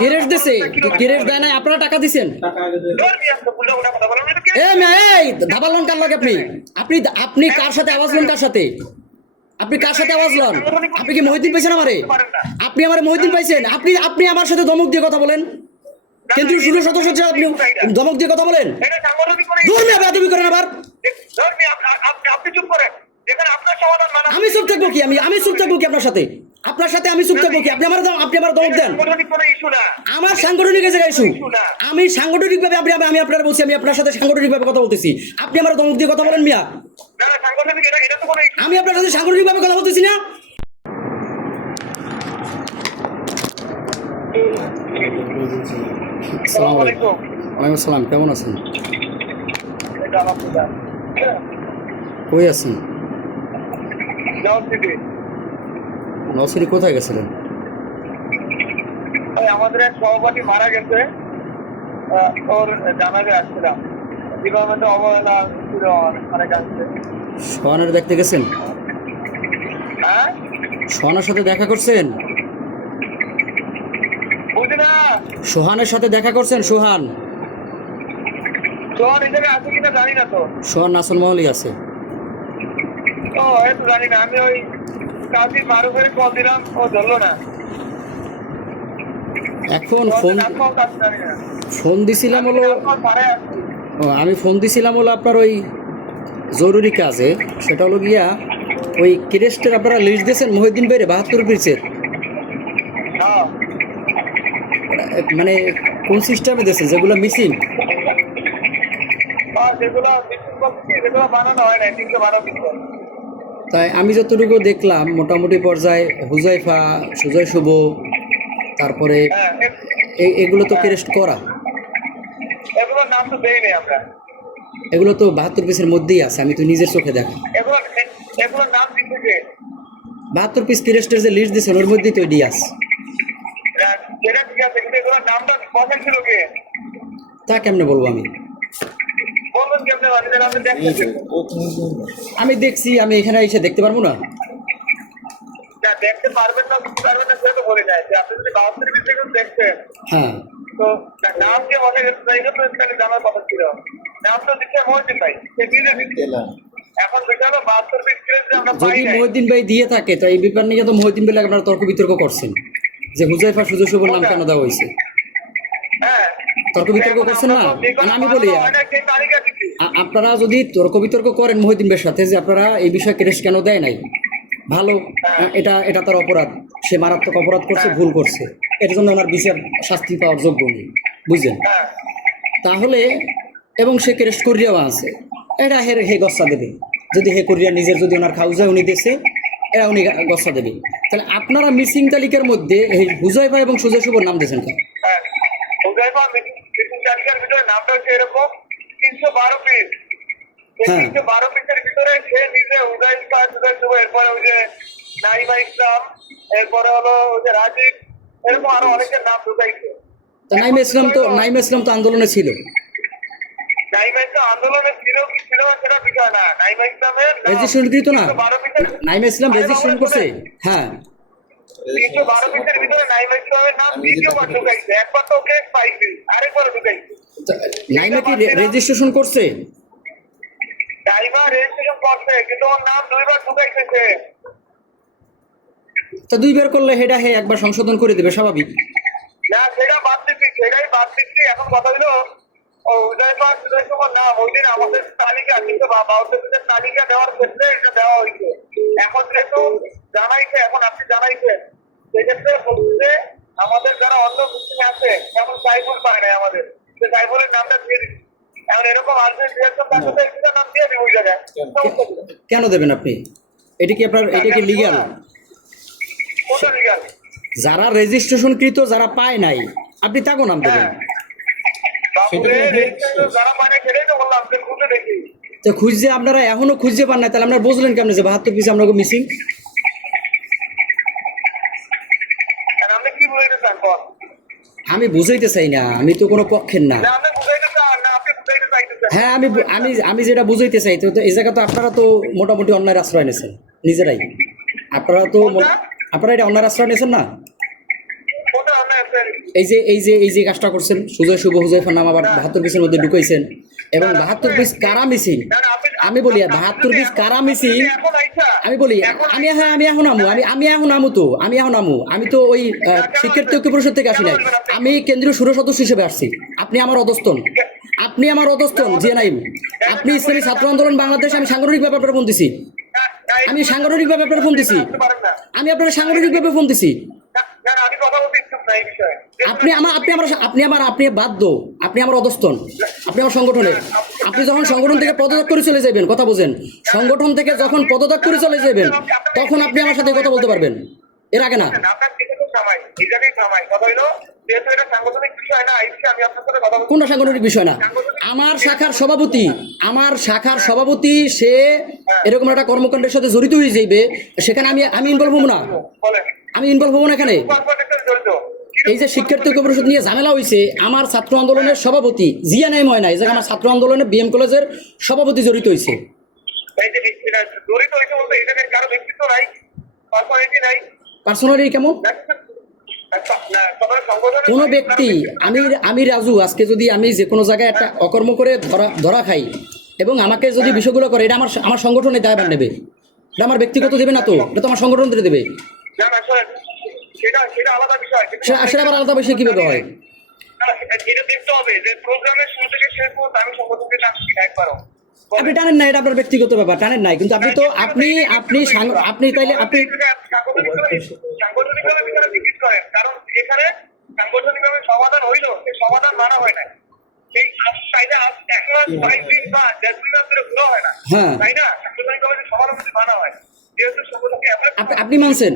Garage দিছে, garage দেয় নাই, আপনারা টাকা দিছেন। এই ধাবা লোন কার লাগে আপনি? আপনি আপনি কার সাথে আওয়াজ লোন? কার সাথে আপনি কার সাথে আওয়াজ লোন? আপনি কি মহিউদ্দিন পাইছেন আমারে? আপনি আমারে মহিউদ্দিন পাইছেন? আপনি আমার সাথে ধমক দিয়ে কথা বলেন, কেন্দ্রীয় শুল্ক সদস্য হচ্ছে আপনি ধমক দিয়ে কথা বলেন। দূর মিয়া, বেয়াদবি করেন আবার। আমি চুপ থাকবো কি? আমি চুপ থাকবো কি আপনার সাথে? আপনার সাথে আমি চুপ থাকবো কি? আপনি আমার ধমক দেন। আমার সাংগঠনিক ইস্যু, আমি সাংগঠনিক ভাবে আমি আপনার বলছি, আমি আপনার সাথে সাংগঠনিক ভাবে কথা বলতেছি, আপনি আমার ধমক দিয়ে কথা বলেন মিয়া। আমি আপনার সাথে সাংগঠনিক ভাবে কথা বলতেছি না। আসসালামু আলাইকুম। ওয়ালাইকুম আসসালাম, কেমন আছেন? কই আছেন? নওসিটি কোথায় গেছিলেন? আমাদের এক সহপাঠী মারা গেছে, ওর জানাজা আসছিলাম। ডিপার্টমেন্টে অবহেলা ছিল অনেক আসছে। সোহানের দেখতে গেছেন? হ্যাঁ, সোহানের সাথে দেখা করছেন? বুঝি না, সোহানের সাথে দেখা করছেন? সোহান সোহান হিসেবে আছে কিনা জানি না তো। সোহান নাসল মহলই আছে। ও তো জানি না, আমি ওই কাজী মারুফের কল দিলাম, ও ধরলো না। এখন ফোন দিছিলাম হলো, আমি ফোন দিছিলাম হলো আপনার ওই জরুরি কাজে। সেটা হলো গিয়া ওই ক্রেস্টের আপনারা লিস্ট দিয়েছেন মহিউদ্দিন ভাইরে 72 পিসের, মানে কোন সিস্টেমে দিয়েছেন যেগুলো মিসিং? তাই আমি যতটুকু দেখলাম মোটামুটি পর্যায়ে হুজাইফা, সুজয় শুভ, তারপরে এগুলো তো ক্রেস্ট করা, এগুলোর নাম তো দেই নাই আমরা। এগুলো তো 72 পিসের মধ্যেই আছে, আমি তো নিজের চোখে দেখা। এগুলোর নাম দিচ্ছে 72 পিস ক্রেস্টের যে লিস্ট দিয়েছেন ওর মধ্যেই তো এডি আছে। এগুলোর নামটা কথা ছিল কে? তা কেমনে বলবো আমি? আমি দেখছি, আমি এখানে এসে দেখতে পারবো না? দেখতে পারবেন না, বুঝতে পারবেন না, সেটা তো বলে যায় যে আপনি যদি 72 পিস দেখুন দেখছেন, হ্যাঁ, তো নাম যে অনেক জানার কথা ছিল। নাম তো দিচ্ছে মহিউদ্দিন ভাই, সে নিজে দিচ্ছে। এখন বিষয় হলো 72 পিস আমরা পাই যদি নাই। মহিউদ্দিন ভাই দিয়ে থাকে তো এই ব্যাপার নিয়ে তো মহিউদ্দিন ভাই আপনারা তর্ক বিতর্ক করছেন যে হুজাইফা সুজয় শুভর নাম কেন দেওয়া হয়েছে। হ্যাঁ, তর্ক বিতর্ক করছেন না? আমি বলি আপনারা যদি তর্ক বিতর্ক করেন মহিউদ্দিন ভাইয়ের সাথে যে আপনারা এই বিষয়ে ক্রেস্ট কেন দেয় নাই, ভালো, এটা তার অপরাধ, সে মারাত্মক অপরাধ করছে, ভুল করছে, এটার জন্য ওনার বিচার শাস্তি পাওয়ার যোগ্য নেই, বুঝলেন? তাহলে এবং সে ক্রেস্ট করিয়াও আছে, এটা হে গচ্ছা দেবে। যদি হে করিয়া নিজের যদি ওনার খাউজা উনি দেখছে, এরা উনি গচ্ছা দেবে। তাহলে আপনারা মিসিং তালিকার মধ্যে এই হুজাইফা এবং সুজয় শুভর নাম দিয়েছেন কেন? হুজাইফা মিসিং তালিকার ভিতরে নামটা হচ্ছে এরকম 312 পিস। 312 পিসের ভিতরে সে নিজে হুজাইফা, সুজয় শুভ, এরপরে ওই যে নাইমা ইসলাম, এরপরে হলো ওই যে রাজীব, এরকম আরো অনেকের নাম ঢুকাইছে। নাইমা ইসলাম তো আন্দোলনে ছিল। নাইমা ইসলাম আন্দোলনে ছিল কি ছিল না সেটা বিষয় না। নাইমা ইসলামের রেজিস্ট্রেশন দিত না? নাইমা ইসলাম রেজিস্ট্রেশন করছে। হ্যাঁ, 312 পিসের ভিতরে নাইমা ইসলামের নাম দ্বিতীয়বার ঢুকাইছে। একবার তো ওকে পাইছে, আরেকবার ঢুকাইছে। নাইমা কি রেজিস্ট্রেশন করছে? নাইমা রেজিস্ট্রেশন করছে, কিন্তু ওর নাম দুইবার ঢুকাইছে। তো দুইবার করলে হেডা হে একবার সংশোধন করে দেবে, স্বাভাবিক না, সেটা বাদ দিচ্ছি, সেটাই বাদ দিচ্ছি। এখন কথা হলো ও হুজাইফা, সুজয় শুভর নাম ওই দিন আমাদের তালিকা, কিন্তু বাউদ্দের তালিকা দেওয়ার ক্ষেত্রে এটা দেওয়া হয়েছে। এখন যেহেতু জানাইছে, এখন আপনি জানাইছেন, সেক্ষেত্রে বলছে আমাদের যারা অন্য মুসলিম আছে, যেমন সাইফুল পায় নাই আমাদের, সে সাইফুলের নামটা দিয়ে দিচ্ছি। এখন এরকম আসবে তার সাথে একটা নাম দিয়ে দিই ওই জায়গায়। কেন দেবেন আপনি? এটা কি লিগ্যাল? কোনটা লিগ্যাল? যারা রেজিস্ট্রেশন কৃত, যারা পায় নাই, আপনি তাকে নাম দেবেন। যারা পায় নাই সেটাই তো বললাম, খুঁজে দেখি। তো খুঁজছে, আপনারা এখনো খুঁজতে পান না, তাহলে আপনারা বুঝলেন কেমন যে 72 পিস আপনাকে মিসিং? আপনি কি বুঝাইতে চান? আমি বুঝাইতে চাই না, আমি তো কোনো পক্ষের না। হ্যাঁ, আমি যেটা বুঝাইতে চাই, তো এই জায়গা তো আপনারা তো মোটামুটি অন্যায়ের আশ্রয় নিয়েছেন নিজেরাই। আপনারা এটা অন্যায়ের আশ্রয় নিয়েছেন না? এই যে কাজটা করছেন, সুজয় শুভ হুজাইফার নাম আবার 72 পিসের মধ্যে ঢুকাইছেন, এবং 72 পিস কারা মিছিল, আমি বলি 72 পিস কারা মিছিল, আমি বলি আমি এখন আমু, আমি তো ওই শিক্ষার্থী ঐক্য পরিষদ থেকে আসি নাই, আমি কেন্দ্রীয় সুর সদস্য হিসেবে আসছি। আপনি আমার অধস্তন জিয়া নাইম, আপনি ইসলামী ছাত্র আন্দোলন বাংলাদেশ, আমি সাংগঠনিক ব্যাপারে ফোন দিছি, আমি আপনার সাংগঠনিক ভাবে ফোন দিছি। আমি কথা বলতে ইচ্ছুক না এই বিষয়ে। আপনি বাধ্য, আপনি আমার অধস্তন, আপনি আমার সংগঠনের, আপনি যখন সংগঠন থেকে পদত্যাগ করে চলে যাবেন, কথা বোঝেন, সংগঠন থেকে যখন পদত্যাগ করে চলে যাবেন তখন আপনি আমার সাথে কথা বলতে পারবেন, এর আগে না। আপনার দিকে তো সময় নিজেকেই সময় কথা হইলো, যেহেতু এটা সাংগঠনিক বিষয় না, এই বিষয়ে আমি আপনার সাথে কথা বলতে। কোনটা সাংগঠনিক বিষয় না? আমার শাখার সভাপতি সে এরকম একটা কর্মকাণ্ডের সাথে জড়িত হয়ে যাইবে, সেখানে আমি ইনভলভ হবো না, বলেন আমি ইনভলভ হবো না এখানে। জড়িত এই যে শিক্ষার্থী ঐক্য পরিষদ নিয়ে ঝামেলা হয়েছে, আমার ছাত্র আন্দোলনের সভাপতি জিয়া নাইম হয় না, এই জায়গায় আমার ছাত্র আন্দোলনের বিএম কলেজের সভাপতি জড়িত হয়েছে। এই যে এটা জড়িত হয়েছে বলতে এই জায়গায় কারো ব্যক্তিত্ব নাই, পার্সোনালিটি নাই, পার্সোনালি কেমন কোন ব্যক্তি, আমি রাজু, আজকে যদি আমি যে কোনো জায়গায় একটা অকর্ম করে ধরা খাই এবং আমাকে যদি বিষয়গুলো করে, এটা আমার সংগঠনের দায়ভার নেবে, এটা আমার ব্যক্তিগত দেবে না, তো এটা তো আমার সংগঠন থেকে দেবে। না না শোনেন, সেটা আলাদা বিষয়, সেটা আবার আলাদা বিষয় কিভাবে হয়? এটা দেখতে হবে যে প্রোগ্রামের শুরু থেকে শেষ পর্যন্ত আমি সংগঠনকে টানছি একবারও। আপনি টানেন না, এটা আপনার ব্যক্তিগত ব্যাপার, টানেন নাই, কিন্তু আপনি তো আপনি তাইলে আপনি সাংগঠনিকভাবে বিচারে জিজ্ঞেস করেন, কারণ এখানে সাংগঠনিকভাবে সমাধান হইলো, সেই সমাধান মানা হয় না, সেই চাইলে 1 মাস 22 দিন বা 1.5 মাস ধরে পুরো হয় না, হ্যাঁ তাই না? সাংগঠনিকভাবে যে সমাধান যদি মানা হয়, যেহেতু সংগঠনকে আপনি মানছেন,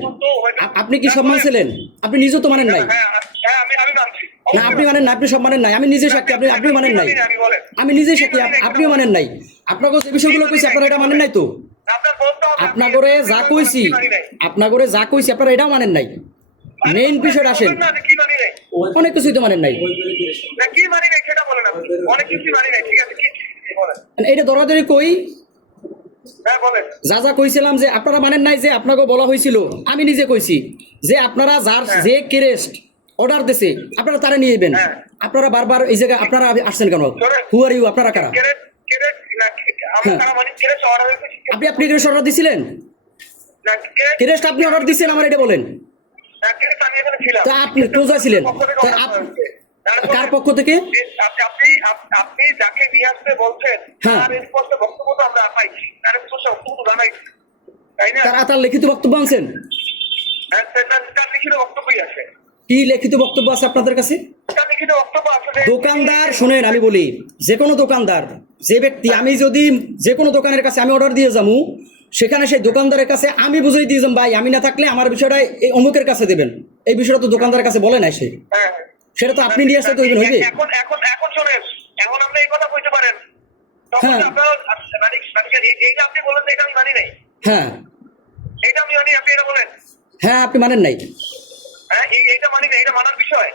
আপনি কি সব মানছিলেন? আপনি নিজেও তো মানেন নাই। হ্যাঁ আমি মানছি না আপনি মানেন না, আপনি সব মানেন নাই, আমি নিজে সাক্ষী, আপনি মানেন নাই, আমি নিজে সাক্ষী, আপনিও মানেন নাই। আপনাকে যে বিষয়গুলো কইছি আপনারা এটা মানেন নাই, তো আপনাগরে যা কইছি আপনারা এটাও মানেন নাই। মেইন বিষয়টা আসেন, কি মানি নাই, অনেক কিছুই তো মানেন নাই, কি মানি নাই সেটা বলেন, আপনি অনেক কিছু মানি নাই, ঠিক আছে কি বলেন, এটা দরাদরি কই, হ্যাঁ বলেন। যা কইছিলাম যে আপনারা মানেন নাই, যে আপনাকে বলা হয়েছিল, আমি নিজে কইছি যে আপনারা যার যে কেরেস্ট অর্ডার দিছে আপনারা তারা নিয়ে নেবেন। আপনারা বারবার এই জায়গায় আপনারা আসছেন কেন? হু আর ইউ, আপনারা কারা? আপনি কেরেস্ট অর্ডার দিছিলেন? কেরেস্ট আপনি অর্ডার দিছেন, আমার এটা বলেন। তা আপনি কোথায় ছিলেন? কার পক্ষ থেকে? আপনি যাকে নিয়ে আসতে বলছেন তার স্পষ্ট বক্তব্য তো আমরা পাইছি, তার স্পষ্ট বক্তব্য জানাইছি, তাই না? তার লিখিত বক্তব্য আনছেন? হ্যাঁ, তার লিখিত বক্তব্যই আছে। কি লিখিত বক্তব্য আছে আপনাদের কাছে? তার লিখিত বক্তব্য আছে। দোকানদার শুনেন, আমি বলি, যে কোনো দোকানদার, যে ব্যক্তি, আমি যদি যে কোনো দোকানের কাছে আমি অর্ডার দিয়ে যাবো, সেখানে সেই দোকানদারের কাছে আমি বুঝাই দিয়ে যাম, ভাই আমি না থাকলে আমার বিষয়টা এই অমুকের কাছে দেবেন, এই বিষয়টা তো দোকানদারের কাছে বলে নাই সে, সেটা তো আপনি নিয়ে আসতে তো হইবে। এখন শোনেন, এখন আপনি এই কথা কইতে পারেন, হ্যাঁ এইটা আপনি বলেন এটা আমি মানি নাই, হ্যাঁ এইটা আমি মানি, আপনি এটা বলেন হ্যাঁ আপনি মানেন নাই, হ্যাঁ এইটা মানি না, এটা মানার বিষয়,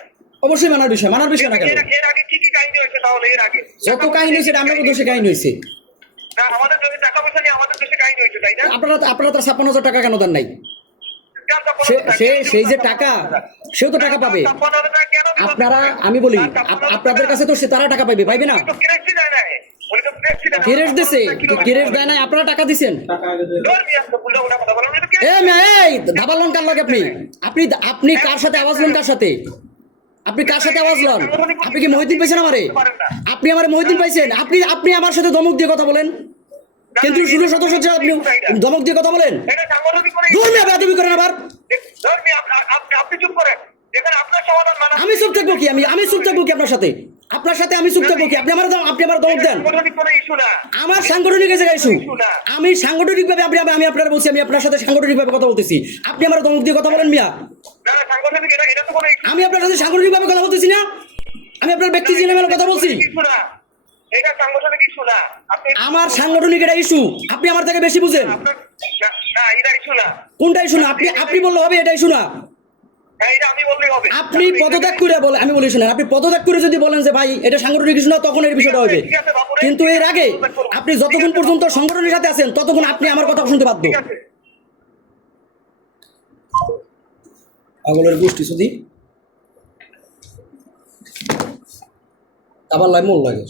অবশ্যই মানার বিষয় না কেন? এর আগে কি কাহিনী হয়েছে তাহলে? এর আগে যত কাহিনী হয়েছে আমরা দোষে কাহিনী হয়েছে না, আমাদের যদি টাকা পয়সা নিয়ে আমাদের দেশে কাহিনী হয়েছে, তাই না? আপনারা তার 56,000 টাকা কেন দেন নাই? সেই যে টাকা, সেও তো টাকা পাবে। আপনারা, আমি বলি, আপনাদের কাছে তো সে তারা টাকা পাইবে, পাইবে না? কেরেস্ট দিছে, কেরেস্ট দেয় নাই, আপনারা টাকা দিছেন। এই দাবালন কার লাগে আপনি কার সাথে আওয়াজ লন? আপনি কার সাথে আওয়াজ লন? আপনি কি মহিউদ্দিন পাইছেন আমারে? আপনি আমারে মহিউদ্দিন পাইছেন? আপনি আমার সাথে ধমক দিয়ে কথা বলেন, কেন্দ্রীয় সুর সদস্য যে আপনি ধমক দিয়ে কথা বলেন, দূর মিয়া, বেয়াদবি করেন আবার। আমি চুপ থাকবো কি? আমি চুপ থাকবো কি? আপনার সাথে আমি চুপ থাকবো কি? আপনি আমার ধমক দেন। আমার সাংগঠনিক জায়গায় ইস্যু, আমি সাংগঠনিক ভাবে আমি আপনারা বলছি, আমি আপনার সাথে সাংগঠনিক ভাবে কথা বলতেছি, আপনি আমার ধমক দিয়ে কথা বলেন মিয়া। আমি আপনার সাথে সাংগঠনিক ভাবে কথা বলতেছি না, আমি আপনার ব্যক্তি জীবনে কথা বলছি। আমার সাংগঠনিক এটা ইস্যু, আপনি আমার থেকে বেশি বুঝেন। কোনটা ইস্যু না? আপনি বললে হবে এটা ইস্যু না? আপনি পদত্যাগ করে বলে, আমি বলি শুনেন, আপনি পদত্যাগ করে যদি বলেন যে ভাই এটা সাংগঠনিক ইস্যু না, তখন এই বিষয়টা হবে। কিন্তু এর আগে আপনি যতক্ষণ পর্যন্ত সংগঠনের সাথে আছেন ততক্ষণ আপনি আমার কথা শুনতে বাধ্য। পাগলের গোষ্ঠী শুধু আবার লাই মন লাগে